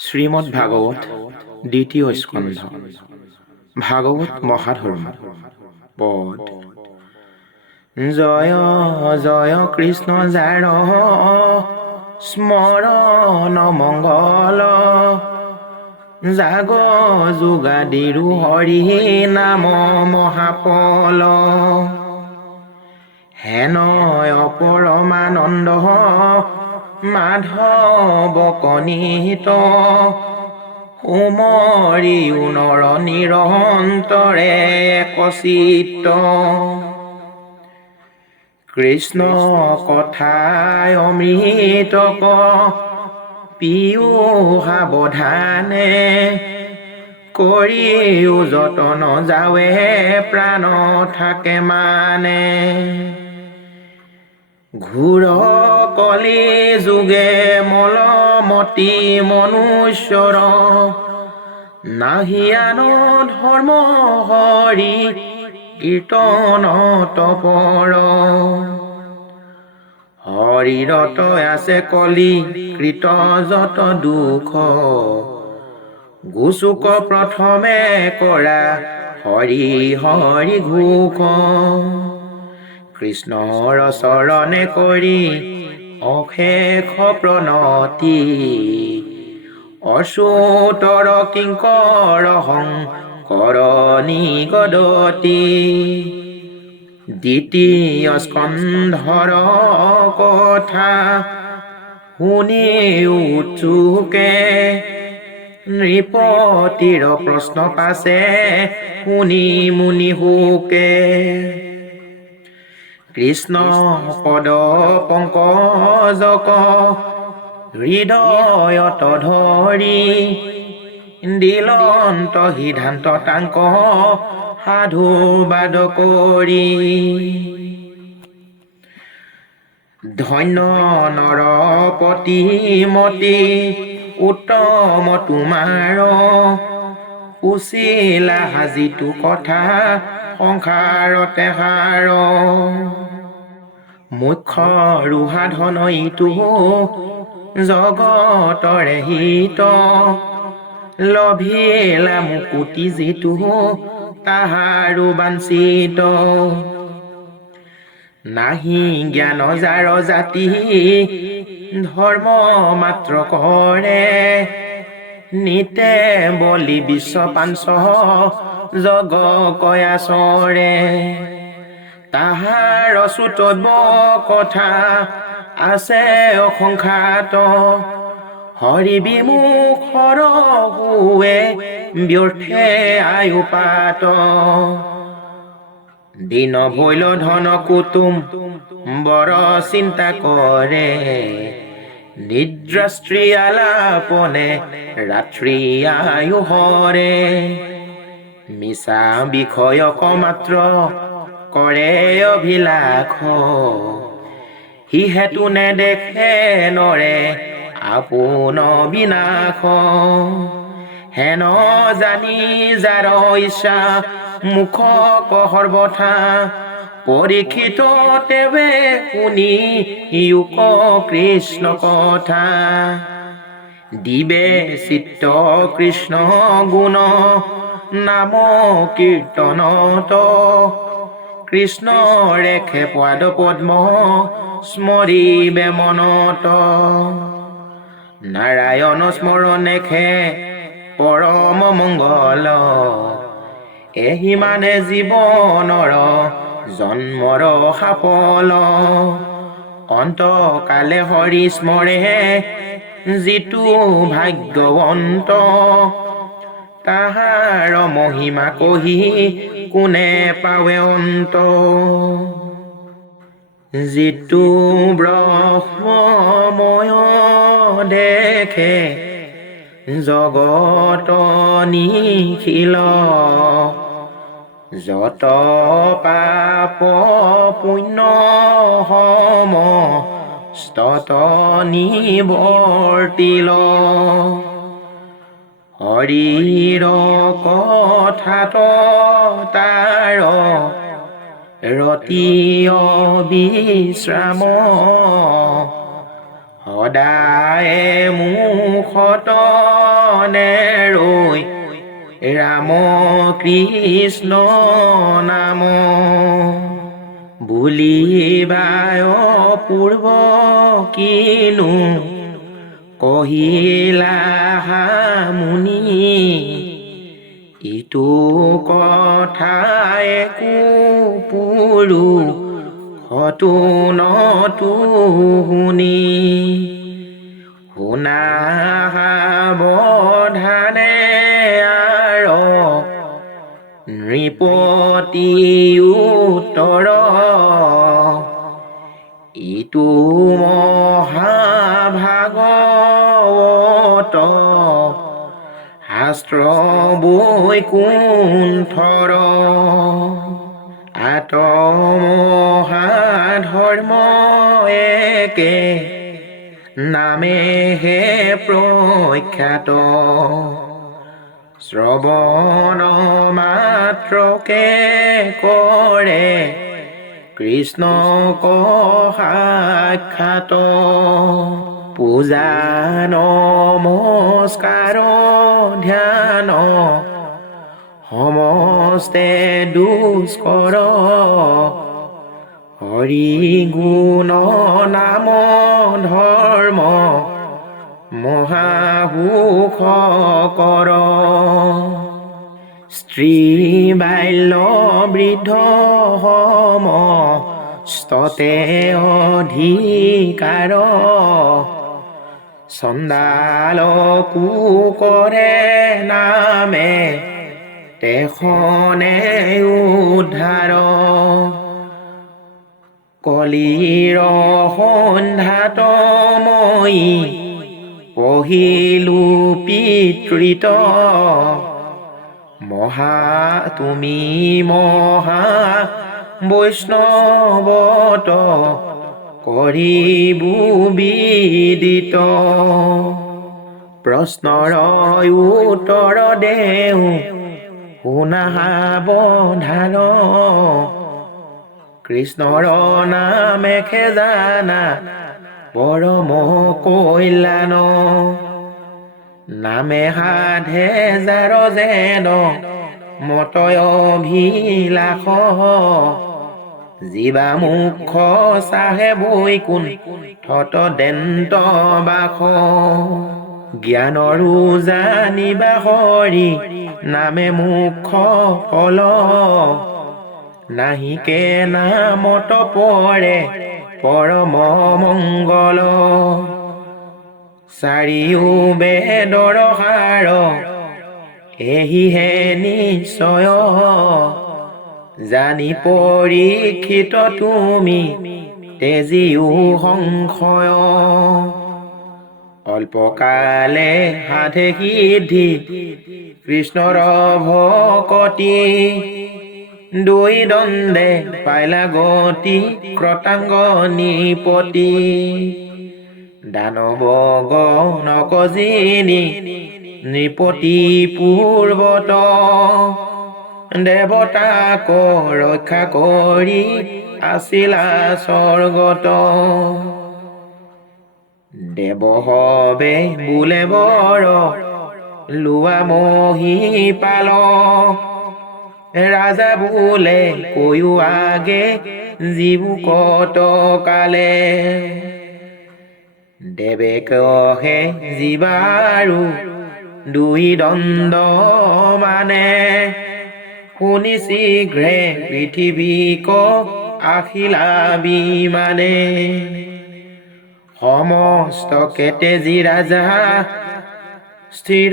শ্ৰীমদ্ ভাগবত দ্বিতীয় স্কন্ধ ভাগবত মহাধৰ্ম পদ জয় জয় কৃষ্ণ যাৰ স্মৰণ মঙ্গল জাগ যোগাদিৰু হৰি নাম মহাপল হেনয় পৰমানন্দ মাধৱ কনিহিত উমৰিও নৰ নিৰন্তৰে একচিত্ত কৃষ্ণ কথায় অমৃতক পিও সাৱধানে কৰিও যতন যাৱে প্ৰাণ থাকে মানে ঘূৰ কলি যোগে মলমতি মনুষ্যৰ নাহিয়ান ধৰ্ম হৰি কীৰ্তন তপৰ হৰিৰত আছে কলি কৃত যত দুখ গোচুক প্ৰথমে কৰা হৰি হৰি ঘোষ কৃষ্ণৰ চৰণে কৰি অশেষ প্ৰণতি অচ্যুতৰ কিংকৰ শংকৰ নিগদতি দ্বিতীয় স্কন্ধৰ কথা শুনি উৎসুকে নৃপতিৰ প্ৰশ্ন পাছে শুনি মুনি সুকে কৃষ্ণ পদ পংকজক হৃদয়ত ধৰি দিলন্ত সিদ্ধান্ত তাংক সাধুবাদ কৰি ধন্য নৰপতি মতি উত্তম তোমাৰ উচিলা হাজিটো কথা সংসাৰতে সাৰ মুখ্য ৰুহাধন ইটো জগতৰে হিত লভিলা মুকুতি যিটো তাহাৰো বাঞ্ছিত নাহি জ্ঞান যাৰ জাতি ধৰ্ম মাত্ৰ কৰে নিতে বলি বিশ্ব পাঞ্চ জগ কয়াচৰে তাহাৰ চুতব্য কথা আছে অসংখ্যাত হৰি বিমুখৰ হুৱে ব্যৰ্থে আয়ুপাত দিন ভৈল ধন কুটুম বৰ চিন্তা কৰে নিদ্ৰা স্ত্ৰী আলাপনে ৰাত্ৰি আয়ু হৰে মিছা বিষয়ক মাত্ৰ কৰে অভিলাষ সি হেতু নেদেখে নৰে আপোন বিনাশ হেন জানি যাৰ ইচ্ছা মুখক সৰ্বথা পৰীক্ষিত তেৱে শুনি ইউক কৃষ্ণ কথা দিবে চিত্ত কৃষ্ণ গুণ নাম কীৰ্তনত কৃষ্ণ ৰেখে পদ পদ্ম স্মৰিবে মনত নাৰায়ণ স্মৰণেখে পৰম মংগল এহি মানে জীৱনৰ জন্মৰ সাফল অন্তকালে হৰি স্মৰে যিটো ভাগ্যৱন্ত তাহাৰ মহিমা কহি কোনে পাৱে অন্ত যিটো ব্ৰহ্মময় দেখে জগত নিখিল যত পাপ পুণ্য সম স্তত নিবৰ্তিল হৰিৰ কথাত তাৰ ৰতি বিশ্ৰাম সদায় মুখত মনে ৰৈ ৰাম কৃষ্ণ নাম বুলিবায় পূৰ্ব কিনো কহিলা মুনি ইটো কথা একো পুৰু হতো নতো শুনি শুনা সাৱধানে আৰ নৃপতি উত্তৰ ইটো মহাভাগৱত শাস্ত্ৰ বৈকুণ্ঠৰ আতমহাধৰ্ম একে নামেহে প্ৰখ্যাত শ্ৰৱণ মাত্ৰকে কৰে কৃষ্ণক সাক্ষাৎ পূজা নমস্কাৰ ধ্যান সমস্তে দুষ্কৰ হৰি গুণ নাম ধৰ্ম মহাসুখ কৰ স্ত্ৰী বাল্য বৃদ্ধ সমস্ততে অধিকাৰ চণ্ডালকো কৰে নামে তেখনে উদ্ধাৰ কলিৰ সন্ধ্যাত মই পহিলো পিতৃত তুমি মহা বৈষ্ণৱত কৰিবু বিদিত প্ৰশ্নৰ উত্তৰ দেও শুনা সাৱধান কৃষ্ণৰ নামেহে জানা পৰম কল্যাণ নামে সাধে যাৰ যেন মতয় অভিলাষ জীৱা মুখ চাহে বৈকুণ্ঠত দেন্ত বাস জ্ঞানৰো জানিবা হৰি নামে মুখ ফল নাহিকে নামত পৰে পৰম মংগল চাৰিও বেদৰ সাৰ এহিহে নিশ্চয় জানি পৰীক্ষিত তুমি তেজিও সংশয় অল্পকালে সাধে সিদ্ধি কৃষ্ণৰ ভকতি দুই দণ্ডে পাইলা গতি ক্ৰতাংগ নিপতি দানৱ গণক যিনি নৃপতি পূৰ্বত দেৱতাক ৰক্ষা কৰি আছিলা স্বৰ্গত দেৱ হবে বোলে বৰ লোৱা মহিপাল ৰাজা বোলে কৈও আগে জীবু কত কালে দেৱে কহে জীৱাৰু দুই দণ্ড মানে শুনি শীঘ্ৰে পৃথিৱীক আহিলা বিমানে সমস্ত কেতেজী ৰাজা স্থিৰ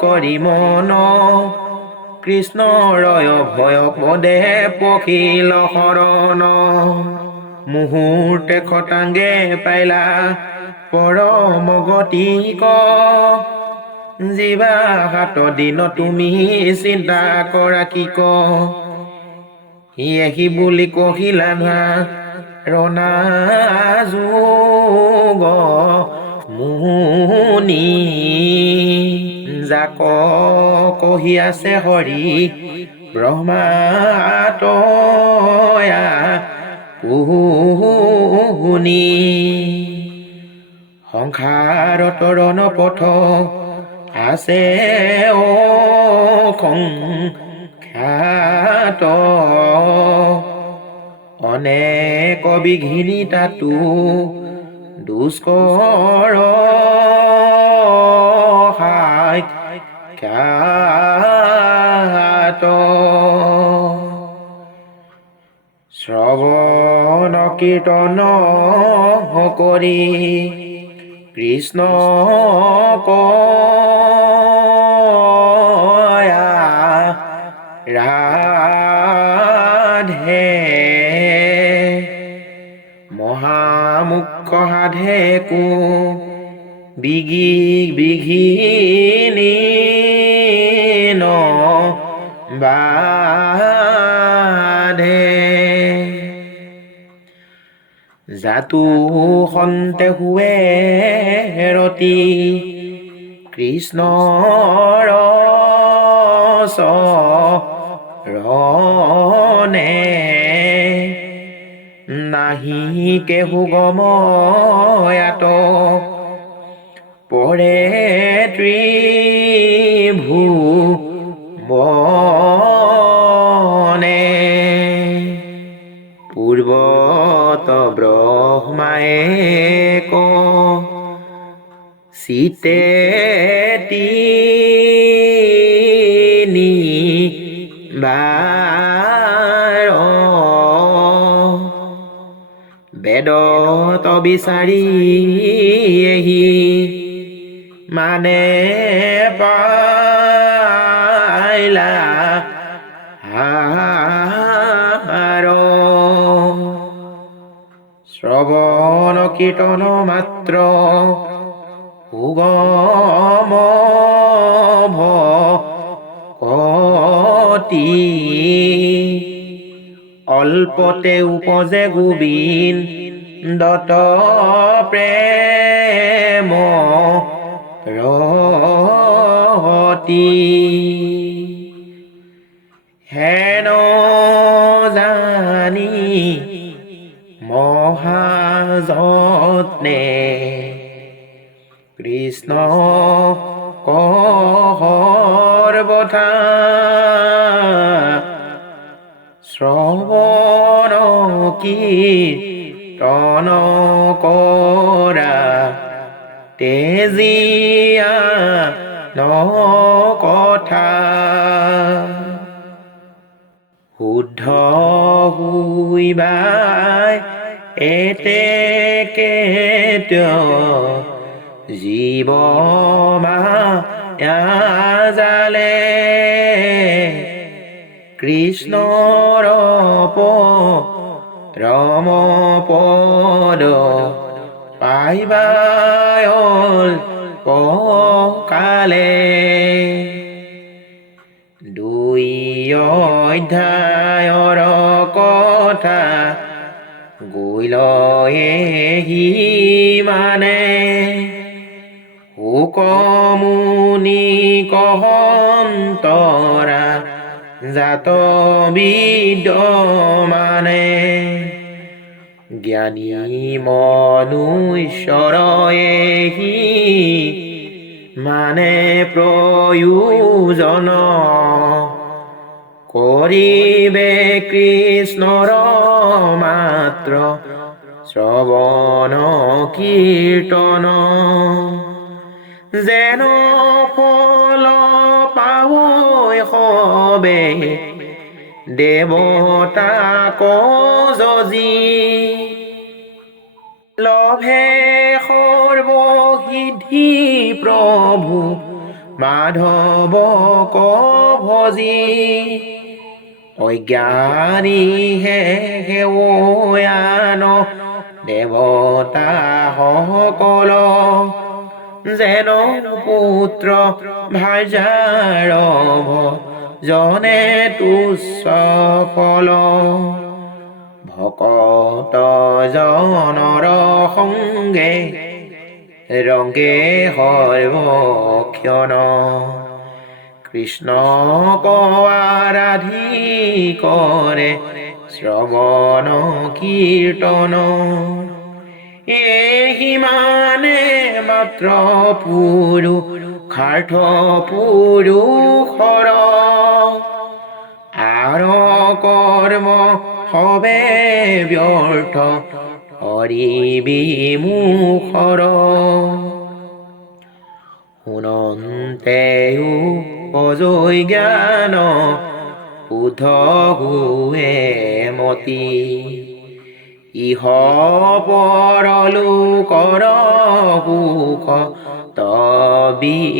কৰি মন কৃষ্ণৰ ভয় পদে পখিল শৰণ মুহূৰ্তে খটাংগে পাইলা পৰম গতিক জীৱা হাত দিন তুমি চিন্তা কৰা কি ক সি বুলি কহিলা ৰণা যোগ মুনি যাক কহি আছে হৰি ব্ৰহ্মাতয়া পুহুনি সংসাৰ তৰণ পথ আছে অসংখ্যাত অনেক বিঘিনি তাতো দুষ্কৰ সাক্ষাৎ শ্ৰৱণ কীৰ্তন কৰি কৃষ্ণ কয়া ৰাধে মহামুখ্য সাধে কো বিঘিনি ন বাধে জাতু সন্তে হুৱে ৰতি কৃষ্ণৰ চৰণে নাহি কেহু গময়াত পৰে ত্ৰিভুৱনে পূৰ্বত ব্ৰহ্মায়ে ক চিতে তিনি বাৰ বেদত বিচাৰিহি মানে পাইলা হাৰ শ্ৰৱণ কীৰ্তন মাত্ৰ সুগম ভকতি অল্পতে উপজে গোবিন্দত প্ৰেম ৰতি হেন জানি মহাযত্নে কৃষ্ণ সৰ্বথা শ্ৰৱণ কীৰ্তন কৰা তেজিয়া ন কথা শুদ্ধ হুইবাই এতেকেত জীৱ মায়া জালে কৃষ্ণৰ ৰম পদ পাইবায় কালে দুই অধ্যায়ৰ কথা গৈলহি মানে হুকমুনি কহন্তৰা জাত বিদ্যমানে জ্ঞানী মনুষ্যৰয়েহি মানে প্ৰয়োজন কৰিবে কৃষ্ণৰ মাত্ৰ শ্ৰৱণ কীৰ্তন যেন ফল পাৱৈ সবে দেৱতাক যজি লভে সৰ্বসিদ্ধি প্ৰভু মাধৱক ভজি অজ্ঞানী হেৱয়ান দেৱতা সকল যেন পুত্ৰ ভাৰ্যাৰ জনে তুচ্ছ ফল ভকত জনৰ সংগে ৰংগে সৰ্বক্ষণ কৃষ্ণক আৰাধি কৰে শ্ৰৱণ কীৰ্তন এহি মানে মাত্ৰ পুৰুষ পুৰুষাৰ্থ পুৰুষৰ আৰ কৰ্ম হবে ব্যৰ্থ হৰি বিমুখৰ শুনন্তেও অজৈ জ্ঞান শুদ্ধ হুৱে মতি ইহ পৰলোকৰ সুখ তবিৰকতি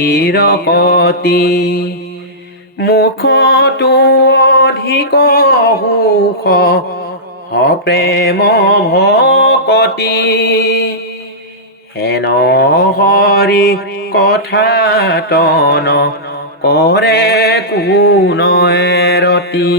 মুখতো অধিক সুখ সপ্ৰেম ভকতি হেন হৰি কথা তন কৰে কোন এৰতি।